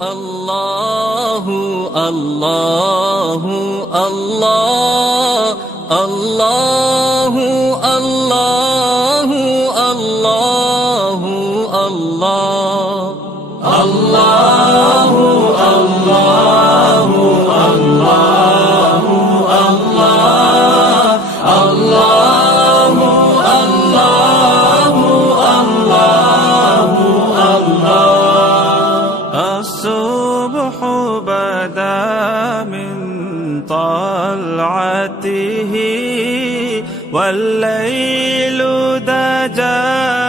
Allahu Allahu Allah Allahu Allahu Allahu Allah Allahu Allahu Allahu Allah Allahu Allahu Allahu Allah الصبح بدا من طلعته والليل دجى